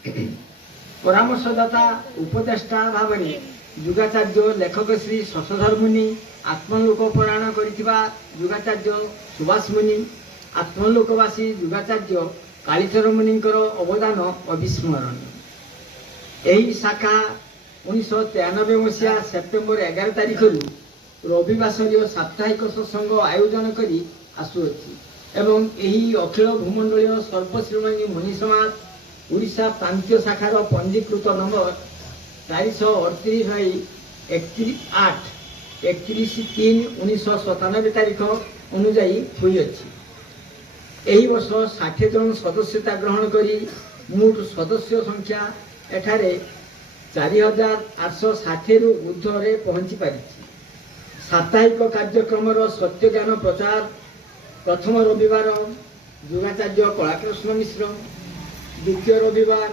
ପରାମର୍ଶଦାତା ଉପଦେଷ୍ଟା ଭାବରେ ଯୁଗାଚାର୍ଯ୍ୟ ଲେଖକ ଶ୍ରୀ ଶଶଧର ମୁନି, ଆତ୍ମଲୋକ ପୁରାଣ କରିଥିବା ଯୁଗାଚାର୍ଯ୍ୟ ସୁଭାଷ ମୁନି, ଆତ୍ମଲୋକବାସୀ ଯୁଗାଚାର୍ଯ୍ୟ କାଳୀଚରଣ ମୁନିଙ୍କର ଅବଦାନ ଅବିସ୍ମରଣୀୟ। ଏହି ଶାଖା 1993 ମସିହା ସେପ୍ଟେମ୍ବର 11 ତାରିଖରୁ ରବିବାସରୀୟ ସାପ୍ତାହିକ ସତ୍ସଙ୍ଗ ଆୟୋଜନ କରି ଆସୁଅଛି ଏବଂ ଏହି ଅଖିଳ ଭୂମଣ୍ଡଳୀୟ ସର୍ବଶ୍ରୀମଣୀ ମୁନି ସମାଜ ଓଡ଼ିଶା ପ୍ରାନ୍ତୀୟ ଶାଖାର ପଞ୍ଜୀକୃତ ନମ୍ବର 438/31/3/1997 ତାରିଖ ଅନୁଯାୟୀ ହୋଇଅଛି। ଏହି ବର୍ଷ 60 ଜଣ ସଦସ୍ୟତା ଗ୍ରହଣ କରି ମୋଟ ସଦସ୍ୟ ସଂଖ୍ୟା ଏଠାରେ 4860ରୁ ଊର୍ଦ୍ଧ୍ୱରେ ପହଞ୍ଚି ପାରିଛି। ସାପ୍ତାହିକ କାର୍ଯ୍ୟକ୍ରମର ସତ୍ୟଜ୍ଞାନ ପ୍ରଚାର ପ୍ରଥମ ରବିବାର ଯୁଗାଚାର୍ଯ୍ୟ କଳାକୃଷ୍ଣ ମିଶ୍ର, ଦ୍ୱିତୀୟ ରବିବାର